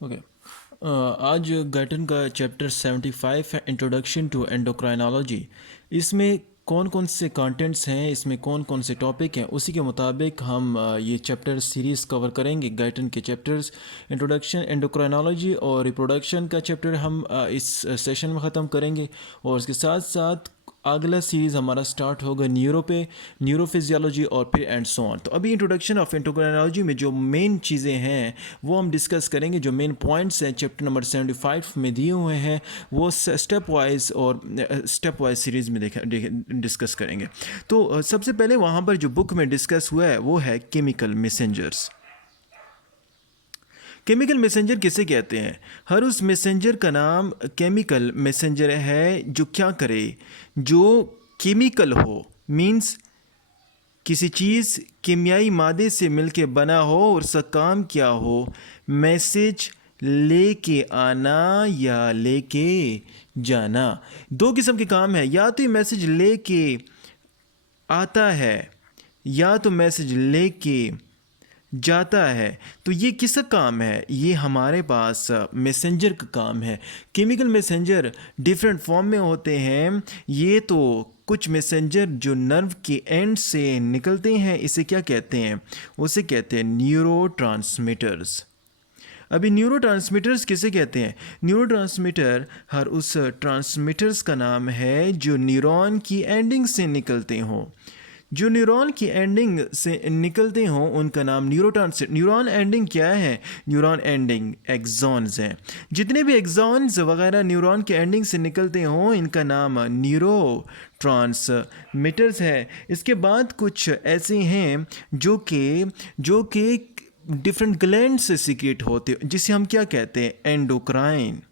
Okay. आज Guyton का chapter 75 है, इंट्रोडक्शन टू एंडोक्राइनोलॉजी। इसमें कौन कौन से कंटेंट्स हैं, इसमें कौन कौन से टॉपिक हैं, उसी के मुताबिक हम ये चैप्टर सीरीज़ कवर करेंगे। गाइटन के चैप्टर्स इंट्रोडक्शन एंडोक्राइनोलॉजी और रिप्रोडक्शन का चैप्टर हम इस सेशन में ख़त्म करेंगे। और इसके साथ साथ अगला सीरीज़ हमारा स्टार्ट होगा न्यूरो पे, न्यूरोफिजियोलॉजी और फिर एंड सो ऑन। तो अभी इंट्रोडक्शन ऑफ एंडोक्राइनोलॉजी में जो मेन चीज़ें हैं वो हम डिस्कस करेंगे। जो मेन पॉइंट्स हैं चैप्टर नंबर 75 में दिए हुए हैं वो स्टेप वाइज सीरीज़ में डिस्कस करेंगे। तो सबसे पहले वहाँ पर जो बुक में डिस्कस हुआ है वो है केमिकल मैसेंजर्स। केमिकल मैसेंजर किसे कहते हैं? हर उस मैसेंजर का नाम केमिकल मैसेंजर है जो क्या करे, जो केमिकल हो, मींस किसी चीज़ कीमियाई मादे से मिलके बना हो और उसका काम क्या हो, मैसेज लेके आना या लेके जाना। दो किस्म के काम है, या तो ये मैसेज लेके आता है या तो मैसेज लेके जाता है। तो ये किसका काम है? ये हमारे पास मैसेंजर का काम है। केमिकल मैसेंजर डिफरेंट फॉर्म में होते हैं। ये तो कुछ मैसेंजर जो नर्व के एंड से निकलते हैं, इसे क्या कहते हैं? उसे कहते हैं न्यूरोट्रांसमीटर्स। अभी न्यूरोट्रांसमीटर्स किसे कहते हैं? न्यूरोट्रांसमीटर हर उस ट्रांसमीटर्स का नाम है जो न्यूरॉन की एंडिंग से निकलते हों। जो न्यूरॉन की एंडिंग से निकलते हों उनका नाम न्यूरॉन एंडिंग क्या है? न्यूरॉन एंडिंग एक्सॉन्स हैं। जितने भी एक्सॉन्स वगैरह न्यूरॉन के एंडिंग से निकलते हों इनका नाम न्यूरो ट्रांसमीटर्स है। इसके बाद कुछ ऐसे हैं जो कि डिफरेंट ग्लैंड से सीक्रेट होते, जिसे हम क्या कहते हैं? एंडोक्राइन।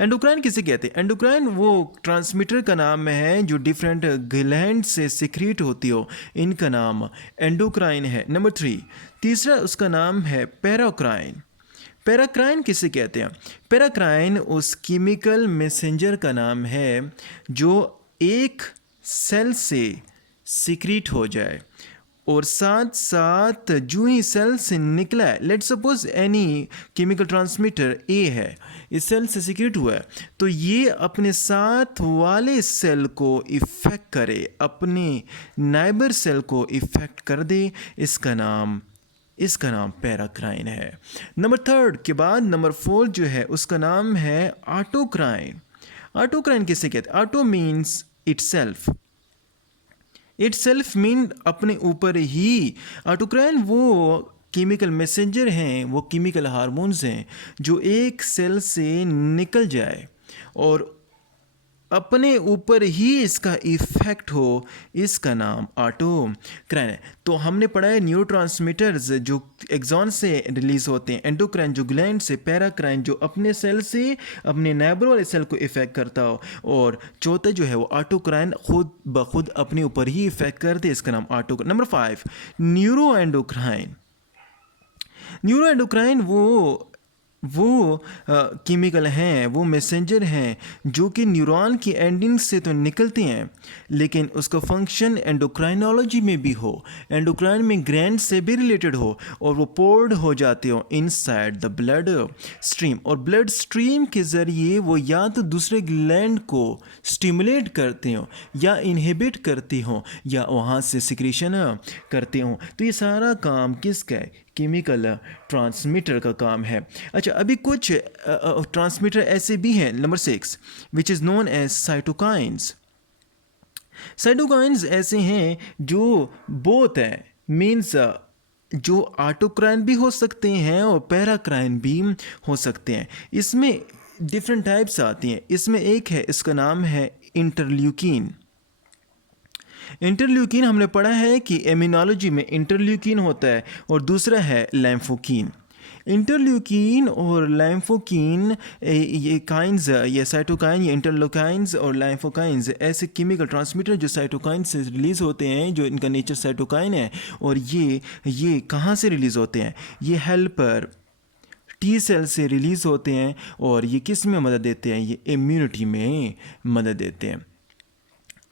एंडोक्राइन किसे कहते हैं? एंडोक्राइन वो ट्रांसमीटर का नाम है जो डिफरेंट ग्लैंड से सिक्रीट होती हो, इनका नाम एंडोक्राइन है। नंबर 3, तीसरा उसका नाम है पैराक्राइन। पैराक्राइन किसे कहते हैं? पैराक्राइन उस केमिकल मैसेंजर का नाम है जो एक सेल से सिक्रीट हो जाए और साथ साथ जो ही सेल से निकला है, let suppose any chemical transmitter A है, इस सेल से सिक्रेट हुआ है, तो ये अपने साथ वाले सेल को इफेक्ट करे, अपने नाइबर सेल को इफेक्ट कर दे, इसका नाम पैराक्राइन है। नंबर 3 के बाद नंबर 4 जो है उसका नाम है ऑटोक्राइन। ऑटोक्राइन किसे कहते हैं? ऑटो मीन्स इटसेल्फ, मीन अपने ऊपर ही। ऑटोक्राइन वो केमिकल मैसेंजर हैं, वो केमिकल हार्मोन्स हैं जो एक सेल से निकल जाए और अपने ऊपर ही इसका इफेक्ट हो, इसका नाम ऑटोक्राइन है। तो हमने पढ़ा है न्यूरोट्रांसमीटर्स जो एक्सॉन से रिलीज होते हैं, एंडोक्राइन जो ग्लैंड से, पैराक्राइन जो अपने सेल से अपने नेबर वाले सेल को इफेक्ट करता हो, और चौथा जो है वो ऑटोक्राइन खुद ब खुद अपने ऊपर ही इफेक्ट करते, इसका नाम autocrine. Number 5, neuro endocrine. Neuro endocrine वो केमिकल हैं, वो मैसेंजर हैं जो कि न्यूरॉन की एंडिंग से तो निकलते हैं लेकिन उसका फंक्शन एंडोक्राइनोलॉजी में भी हो, एंडोक्राइन में ग्रैंड से भी रिलेटेड हो, और वो पोर्ड हो जाते हो इनसाइड द ब्लड स्ट्रीम, और ब्लड स्ट्रीम के ज़रिए वो या तो दूसरे ग्लैंड को स्टिमुलेट करते हो या इनहिबिट करते हो या वहाँ से सिक्रीशन करते हो। तो ये सारा काम किसका है? केमिकल ट्रांसमीटर का काम है। अच्छा, अभी कुछ ट्रांसमीटर ऐसे भी हैं। Number 6 which is known as cytokines. Cytokines ऐसे हैं जो बोथ हैं, मीन्स जो ऑटोक्राइन भी हो सकते हैं और पैराक्राइन भी हो सकते हैं। इसमें डिफरेंट टाइप्स आती हैं। इसमें एक है, इसका नाम है इंटरल्यूकिन। इंटरल्यूकिन हमने पढ़ा है कि इम्यूनोलॉजी में इंटरल्यूकिन होता है, और दूसरा है लैम्फोकिन। इंटरल्यूकिन और लैम्फोकिन ये काइंस, ये साइटोकाइन, ये इंटरलोकाइंस और लैम्फोकाइंस ऐसे केमिकल ट्रांसमीटर जो साइटोकाइन से रिलीज़ होते हैं, जो इनका नेचर साइटोकाइन है, और ये कहाँ से रिलीज़ होते हैं? ये हेल्पर टी सेल से रिलीज़ होते हैं, और ये किस में मदद देते हैं? ये इम्यूनिटी में मदद देते हैं।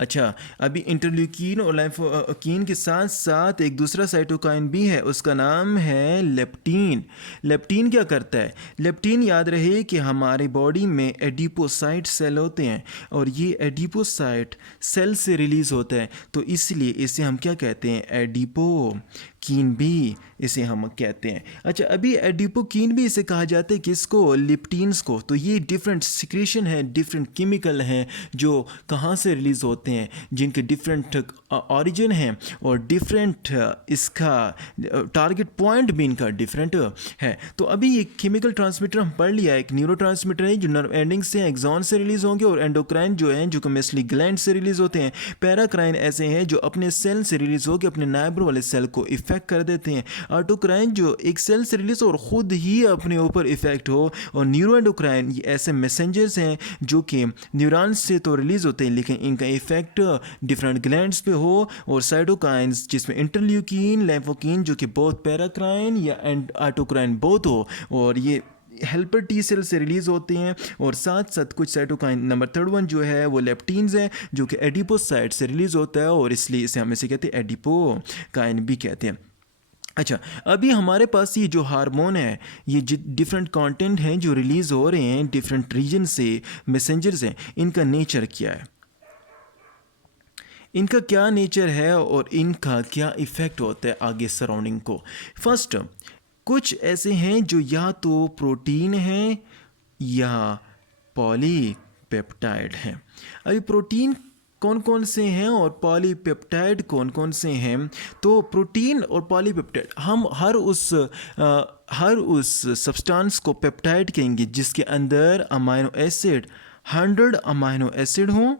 अच्छा, अभी इंटरल्यूकिन और लाइफोकीन के साथ साथ एक दूसरा साइटोकाइन भी है, उसका नाम है लेप्टिन। लेप्टिन क्या करता है? लेप्टिन याद रहे कि हमारे बॉडी में एडिपोसाइट सेल होते हैं और ये एडिपोसाइट सेल से रिलीज़ होता है, तो इसलिए इसे हम क्या कहते हैं? एडिपोकीन भी इसे हम कहते हैं। अच्छा, अभी एडिपोकीन भी इसे कहा जाता है किसको? लिप्टिन्स को। तो ये डिफरेंट सिक्रेशन है, डिफरेंट केमिकल हैं जो कहाँ से रिलीज़ होते हैं, जिनके डिफरेंट ऑरिजिन हैं और डिफरेंट इसका टारगेट पॉइंट भी इनका डिफरेंट है। तो अभी ये केमिकल ट्रांसमीटर हम पढ़ लिया, एक न्यूरो ट्रांसमीटर है जो नर्व एंडिंग से एक्सॉन से रिलीज़ होंगे, और एंडोक्राइन जो है जो कमेस्ली ग्लैंड से रिलीज़ होते हैं। पैराक्राइन ऐसे हैं जो अपने सेल से रिलीज़ होकर अपने नाइबर वाले सेल को इफेक्ट कर देते हैं। ऑटोक्राइन जो एक सेल से रिलीज़ हो और ख़ुद ही अपने ऊपर इफेक्ट हो। और न्यूरो एंडोक्राइन ये ऐसे मैसेंजर्स हैं जो कि न्यूरॉन्स से तो रिलीज़ होते हैं लेकिन इनका इफेक्ट डिफरेंट ग्लैंड्स पे हो। और साइटोकाइंस जिसमें इंटरल्यूकिन, लाइफोकीन जो कि बहुत पैराक्राइन या ऑटोक्राइन बहुत हो, और ये हेल्पर टी सेल से रिलीज़ होते हैं। और साथ साथ कुछ साइटोकाइन, नंबर थर्ड वन जो है वो लेप्टिन्स है जो कि एडिपोसाइट से रिलीज़ होता है, और इसलिए इसे हम इसे कहते हैं एडिपोकाइन भी कहते हैं। अच्छा, अभी हमारे पास ये जो हार्मोन है, ये डिफरेंट कंटेंट हैं जो रिलीज़ हो रहे हैं डिफरेंट रीजन से, मैसेंजर्स हैं, इनका नेचर क्या है, इनका क्या नेचर है और इनका क्या इफ़ेक्ट होता है आगे सराउंडिंग को। फर्स्ट, कुछ ऐसे हैं जो या तो प्रोटीन हैं या पॉलीपेप्टाइड हैं। अभी प्रोटीन कौन कौन से हैं और पॉलीपेप्टाइड कौन कौन से हैं? तो प्रोटीन और पॉलीपेप्टाइड, हम हर उस सब्सटेंस को पेप्टाइड कहेंगे जिसके अंदर अमाइनो एसिड 100 अमाइनो एसिड हों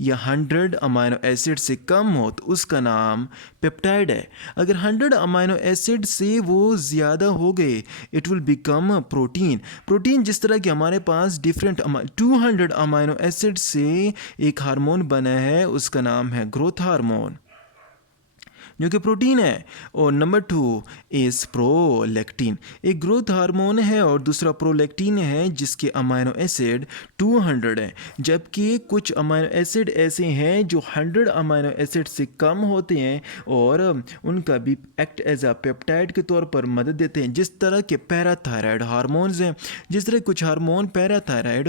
या 100 अमाइनो एसिड से कम हो तो उसका नाम पेप्टाइड है। अगर 100 अमाइनो एसिड से वो ज़्यादा हो गए, it will become protein. Protein जिस तरह कि हमारे पास डिफरेंट 200 अमाइनो एसिड से एक हार्मोन बना है, उसका नाम है ग्रोथ हार्मोन जो कि प्रोटीन है। और नंबर 2 इज़ प्रोलैक्टिन, एक ग्रोथ हार्मोन है, और दूसरा प्रोलैक्टिन है जिसके अमाइनो एसिड 200 है। जबकि कुछ अमाइनो एसिड ऐसे हैं जो 100 अमाइनो एसिड से कम होते हैं और उनका भी एक्ट एज अ पेप्टाइड के तौर पर मदद देते हैं, जिस तरह के पैराथायराइड हार्मोन्स हैं, जिस तरह कुछ हार्मोन पैराथायराइड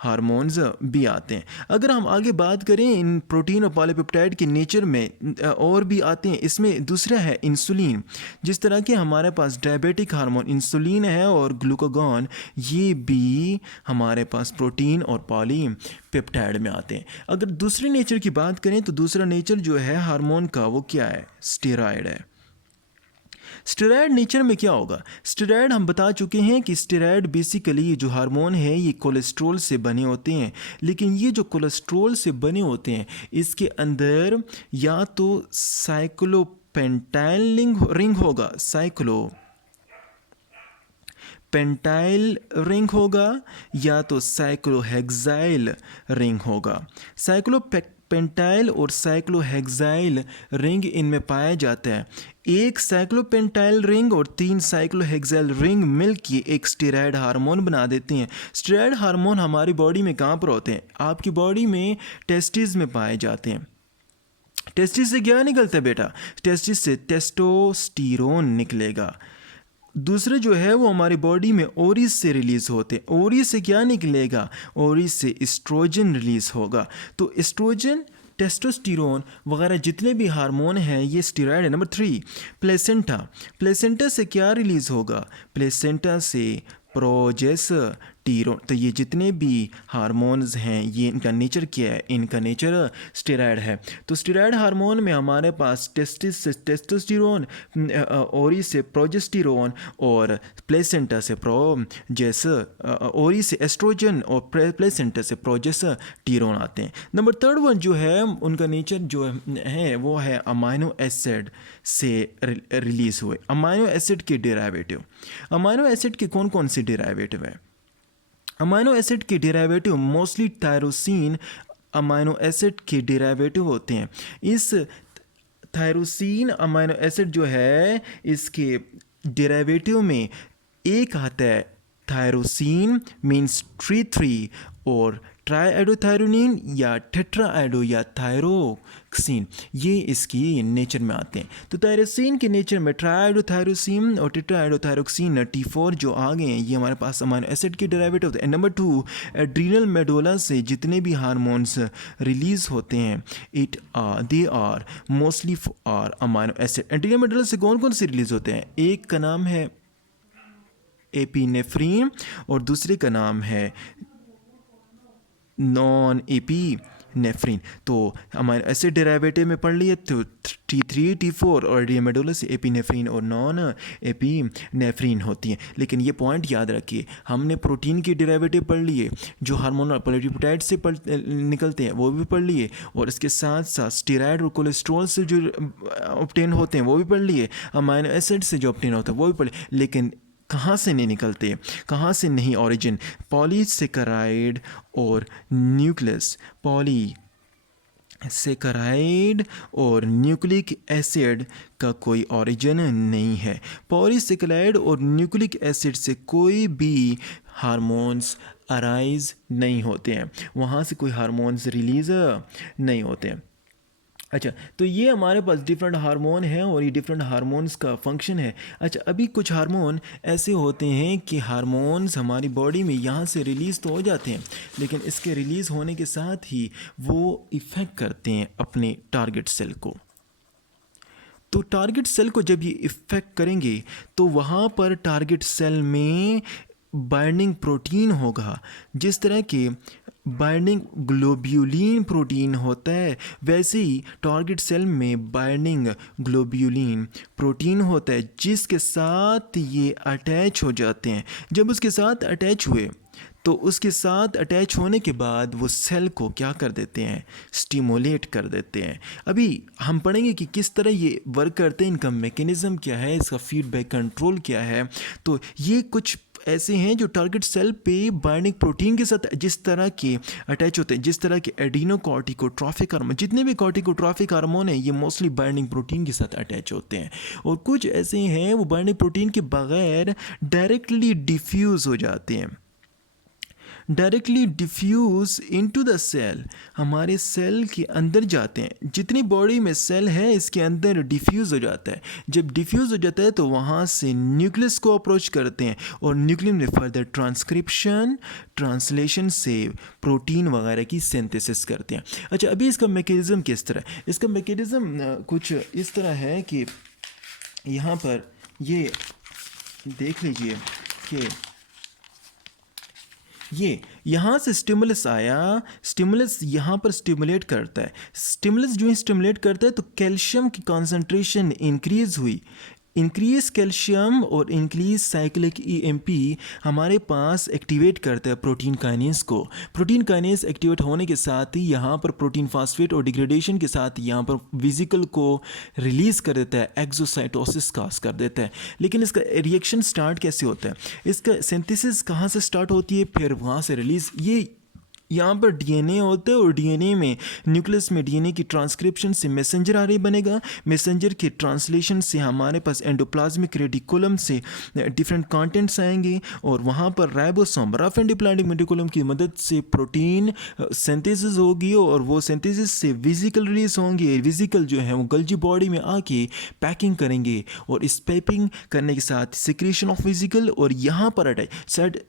हार्मोन्स भी आते हैं। अगर हम आगे बात करें इन प्रोटीन और पॉलीपेप्टाइड के नेचर में, और भी आते हैं, इसमें दूसरा है इंसुलिन। जिस तरह के हमारे पास डायबिटिक हार्मोन इंसुलिन है और ग्लूकागॉन, ये भी हमारे पास प्रोटीन और पॉलीपेप्टाइड में आते हैं। अगर दूसरे नेचर की बात करें तो दूसरा नेचर जो है हार्मोन का वो क्या है? स्टेरॉयड है। स्टेरॉयड नेचर में क्या होगा? स्टेरॉयड हम बता चुके हैं कि स्टेरॉयड बेसिकली ये जो हार्मोन है ये कोलेस्ट्रॉल से बने होते हैं, लेकिन ये जो कोलेस्ट्रॉल से बने होते हैं इसके अंदर या तो साइक्लोपेंटाइल रिंग होगा, पेंटाइल रिंग होगा, या तो साइक्लोहेक्साइल रिंग होगा। साइक्लोपेंटाइल और साइक्लोहेक्साइल रिंग इनमें पाया जाता है। एक साइक्लोपेंटाइल रिंग और 3 साइक्लोहेक्साइल रिंग मिलकर एक स्टेरॉयड हार्मोन बना देते हैं। स्टेरॉयड हार्मोन हमारी बॉडी में कहाँ पर होते हैं? आपकी बॉडी में टेस्टिस में पाए जाते हैं। टेस्टिस से क्या निकलता है बेटा? टेस्टिस से टेस्टोस्टेरोन निकलेगा। दूसरे जो है वो हमारी बॉडी में ओरिस से रिलीज़ होते हैं। ओरिस से क्या निकलेगा? ओरिस से एस्ट्रोजन रिलीज़ होगा। तो एस्ट्रोजन, टेस्टोस्टेरोन वगैरह जितने भी हार्मोन हैं ये स्टेरॉयड है। Number 3, placenta. प्लेसेंटा से क्या रिलीज़ होगा? प्लेसेंटा से प्रोजेस्टेरोन। तो ये जितने भी हार्मोन्स हैं ये इनका नेचर क्या है? इनका नेचर स्टेरॉयड है। तो स्टेरॉयड हार्मोन में हमारे पास टेस्टिस से टेस्टोस्टेरोन, ओरी से प्रोजेस्टेरोन और प्लेसेंटा से ओरी से एस्ट्रोजन और प्लेसेंटा से प्रोजेस्टेरोन आते हैं। नंबर 3 जो है उनका नेचर जो है वो है अमाइनो एसिड से रिलीज़ हुए। अमाइनो एसिड के डेरिवेटिव, अमाइनो एसिड के कौन कौन से डेरिवेटिव है? अमाइनो एसिड के derivative mostly tyrosine amino acid के डेरिवेटिव होते हैं। इस थायरोसिन अमाइनो एसिड जो है इसके डेरिवेटिव में एक आता है थायरोसिन मीन्स 3 और ट्राईएडोथायरोनिन या टेट्राएडो या थायरोक्सिन, ये इसकी नेचर में आते हैं। तो थायरोसिन के नेचर में ट्राईएडोथायरोसिन और टेट्राएडोथायरोक्सिन T4 जो आ गए हैं, ये हमारे पास अमाइनो एसिड के डेरिवेटिव होते हैं। नंबर 2, एड्रीनल मेडुला से जितने भी हार्मोन्स रिलीज होते हैं they are mostly are amino acid. Adrenal medulla से कौन कौन से रिलीज होते हैं? एक का नाम है एपिनेफ्रीन और दूसरे का नाम है नॉन एपिनेफ्रीन। तो अमाइनो एसिड डेरिवेटिव में पढ़ लिए तो T3 T4 और एड्रीनल मेडुला से एपिनेफ्रीन और नॉन एपिनेफ्रीन होती हैं। लेकिन ये पॉइंट याद रखिए, हमने प्रोटीन के डेरिवेटिव पढ़ लिए, जो हार्मोनल पॉलीपेप्टाइड से निकलते हैं वो भी पढ़ लिए, और इसके साथ साथ स्टेरॉइड और कोलेस्ट्रॉल से जो ऑब्टेन होते हैं वो भी पढ़ लिए, अमाइनो एसिड से जो ऑब्टेन होता है वो भी पढ़ लिए। लेकिन कहाँ से नहीं निकलते, कहाँ से नहीं ऑरिजिन? पॉलीसेकेराइड और न्यूक्लियस, पॉलीसेकेराइड और न्यूक्लिक एसिड का कोई ऑरिजिन नहीं है। पॉलीसेकेराइड और न्यूक्लिक एसिड से कोई भी हार्मोन्स अराइज नहीं होते हैं, वहाँ से कोई हार्मोन्स रिलीज नहीं होते हैं। अच्छा, तो ये हमारे पास डिफरेंट हार्मोन हैं और ये डिफरेंट हार्मोन्स का फंक्शन है। अच्छा, अभी कुछ हार्मोन ऐसे होते हैं कि हार्मोन्स हमारी बॉडी में यहाँ से रिलीज़ तो हो जाते हैं, लेकिन इसके रिलीज़ होने के साथ ही वो इफ़ेक्ट करते हैं अपने टारगेट सेल को। तो टारगेट सेल को जब ये इफ़ेक्ट करेंगे तो वहाँ पर टारगेट सेल में बाइंडिंग प्रोटीन होगा। जिस तरह के बाइंडिंग ग्लोब्यूलिन प्रोटीन होता है, वैसे ही टारगेट सेल में बाइंडिंग ग्लोब्यूलिन प्रोटीन होता है, जिसके साथ ये अटैच हो जाते हैं। जब उसके साथ अटैच हुए तो उसके साथ अटैच होने के बाद वो सेल को क्या कर देते हैं? स्टिमुलेट कर देते हैं। अभी हम पढ़ेंगे कि किस तरह ये वर्क करते हैं, इनका मैकेनिज़्म क्या है, इसका फीडबैक कंट्रोल क्या है। तो ये कुछ ऐसे हैं जो टारगेट सेल पे बाइंडिंग प्रोटीन के साथ जिस तरह के अटैच होते हैं, जिस तरह के एडिनोकॉर्टिकोट्रॉफिक हार्मोन, जितने भी कॉर्टिकोट्रॉफिक हार्मोन हैं, ये मोस्टली बाइंडिंग प्रोटीन के साथ अटैच होते हैं। और कुछ ऐसे हैं वो बाइंडिंग प्रोटीन के बगैर डायरेक्टली डिफ्यूज़ हो जाते हैं, directly diffuse into the cell, हमारे सेल के अंदर जाते हैं। जितनी बॉडी में सेल है इसके अंदर डिफ्यूज़ हो जाता है। जब डिफ्यूज़ हो जाता है तो वहाँ से न्यूक्लियस को अप्रोच करते हैं और न्यूक्लियस में फर्दर ट्रांसक्रिप्शन, ट्रांसलेशन से प्रोटीन वगैरह की सिंथेसिस करते हैं। अच्छा, अभी इसका मैकेनिज़्म किस तरह? इसका मैकेनिज़्म कुछ इस तरह है कि यहाँ पर ये देख लीजिए कि ये यहाँ से स्टिमुलस आया, स्टिमुलस यहाँ पर स्टिमुलेट करता है। स्टिमुलस जो ही स्टिमुलेट करता है तो कैल्शियम की कॉन्सेंट्रेशन इंक्रीज़ हुई। इंक्रीज कैल्शियम और इंक्रीज साइक्लिक ईएमपी हमारे पास एक्टिवेट करता है प्रोटीन काइनेज को। प्रोटीन काइनेज एक्टिवेट होने के साथ ही यहाँ पर प्रोटीन फास्फेट और डिग्रेडेशन के साथ यहाँ पर वेसिकल को रिलीज़ कर देता है, एक्सोसाइटोसिस काज कर देता है। लेकिन इसका रिएक्शन स्टार्ट कैसे होता है? इसका सिंथेसिस कहाँ से स्टार्ट होती है, फिर वहाँ से रिलीज़। ये यहाँ पर डीएनए होता है और डीएनए में न्यूक्लियस में डीएनए की ट्रांसक्रिप्शन से मैसेंजर आरएनए बनेगा। मैसेंजर के ट्रांसलेशन से हमारे पास एंडोप्लाज्मिक रेटिकुलम से डिफरेंट कंटेंट्स आएंगे और वहाँ पर राइबोसोम, रफ एंड डिप्लॉइडिक रेटिकुलम की मदद से प्रोटीन सिंथेसिस होगी और वो सिंथेसिस से वेसिकल रिलीज होंगे। वेसिकल जो है वो गल्जी बॉडी में आके पैकिंग करेंगे और इस पैकिंग करने के साथ सिक्रीशन ऑफ वेसिकल और यहाँ पर अटैच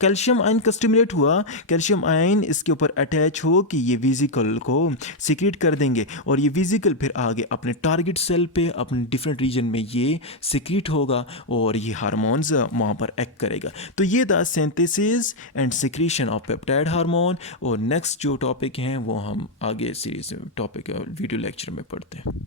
कैल्शियम आयन का स्टिमुलेट हुआ। कैल्शियम आयन इसके ऊपर अटैच हो कि ये वेसिकल को सिक्रेट कर देंगे और ये वेसिकल फिर आगे अपने टारगेट सेल पे अपने डिफरेंट रीजन में ये सिक्रेट होगा और ये हार्मोन्स वहाँ पर एक्ट करेगा। तो ये था synthesis and secretion of peptide hormone. और नेक्स्ट जो टॉपिक हैं वो हम आगे सीरीज टॉपिक वीडियो लेक्चर में पढ़ते हैं।